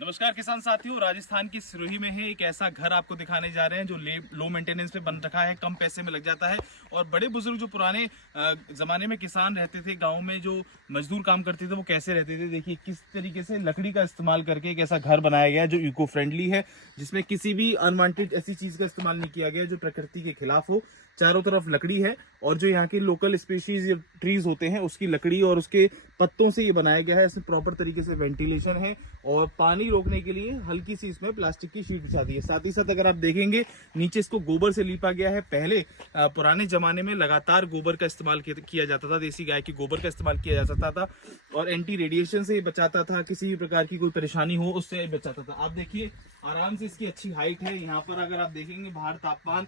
नमस्कार किसान साथियों, राजस्थान की सिरोही में है एक ऐसा घर आपको दिखाने जा रहे हैं जो लो मेंटेनेंस पे बन रखा है, कम पैसे में लग जाता है। और बड़े बुजुर्ग जो पुराने जमाने में किसान रहते थे, गांव में जो मजदूर काम करते थे, वो कैसे रहते थे। देखिए किस तरीके से लकड़ी का इस्तेमाल करके एक ऐसा घर बनाया गया है जो इको फ्रेंडली है, जिसमें किसी भी अनवांटेड ऐसी चीज का इस्तेमाल नहीं किया गया जो प्रकृति के खिलाफ हो। चारों तरफ लकड़ी है और जो यहाँ के लोकल स्पीशीज ट्रीज होते हैं उसकी लकड़ी और उसके पत्तों से ये बनाया गया है। इसमें प्रॉपर तरीके से वेंटिलेशन है और पानी रोकने के लिए हल्की सी इसमें प्लास्टिक की शीट बिछा दी है। साथ ही साथ अगर आप देखेंगे नीचे इसको गोबर से लीपा गया है। पहले पुराने जमाने में लगातार गोबर का इस्तेमाल किया जाता था, देसी गाय की गोबर का इस्तेमाल किया जा सकता था और एंटी रेडिएशन से बचाता था, किसी भी प्रकार की कोई परेशानी हो उससे बचाता था। आप देखिए आराम से इसकी अच्छी हाइट है। यहाँ पर अगर आप देखेंगे बाहर तापमान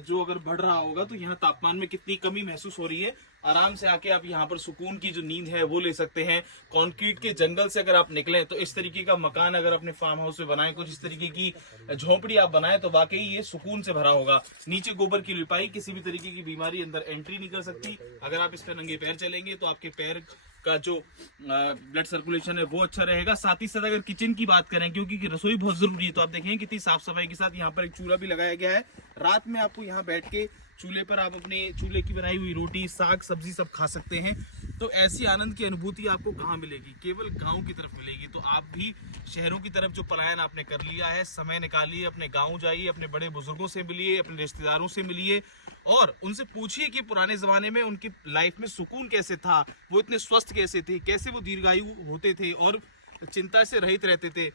जो अगर बढ़ रहा होगा तो यहाँ तापमान में कितनी कमी महसूस हो रही है। आराम से आके आप यहाँ पर सुकून की जो नींद है वो ले सकते हैं। कंक्रीट के जंगल से अगर आप निकलें तो इस तरीके का मकान अगर अपने फार्म हाउस में बनाएं, कुछ इस तरीके की झोपड़ी आप बनाएं तो वाकई ये सुकून से भरा होगा। नीचे गोबर की लिपाई, किसी भी तरीके की बीमारी अंदर एंट्री नहीं कर सकती। अगर आप इस पर नंगे पैर चलेंगे तो आपके पैर का जो ब्लड सर्कुलेशन है वो अच्छा रहेगा। साथ ही साथ अगर किचन की बात करें, क्योंकि रसोई बहुत जरूरी है, तो आप देखें कितनी साफ सफाई के साथ यहाँ पर एक चूल्हा भी लगाया गया है। रात में आपको यहाँ बैठ के चूल्हे पर आप अपने चूल्हे की बनाई हुई रोटी, साग, सब्जी सब खा सकते हैं। तो ऐसी आनंद की अनुभूति आपको कहाँ मिलेगी? केवल गांव की तरफ मिलेगी। तो आप भी शहरों की तरफ जो पलायन आपने कर लिया है, समय निकालिए, अपने गांव जाइए, अपने बड़े बुजुर्गों से मिलिए, अपने रिश्तेदारों से मिलिए और उनसे पूछिए कि पुराने जमाने में उनकी लाइफ में सुकून कैसे था, वो इतने स्वस्थ कैसे थे, कैसे वो दीर्घायु होते थे और चिंता से रहित रहते थे।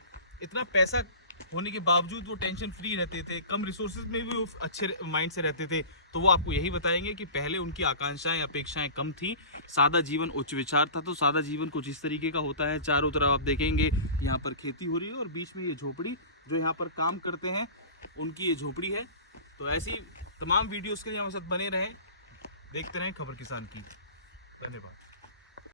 इतना पैसा होने के बावजूद वो टेंशन फ्री रहते थे, कम रिसोर्सेज में भी वो अच्छे माइंड से रहते थे। तो वो आपको यही बताएंगे कि पहले उनकी आकांक्षाएं, अपेक्षाएं कम थी, सादा जीवन उच्च विचार था। तो सादा जीवन कुछ इस तरीके का होता है। चारों तरफ आप देखेंगे यहाँ पर खेती हो रही है और बीच में ये झोपड़ी, जो यहाँ पर काम करते हैं उनकी ये झोपड़ी है। तो ऐसी तमाम वीडियोस के लिए हमारे साथ बने रहें, देखते रहें खबर किसान की। धन्यवाद।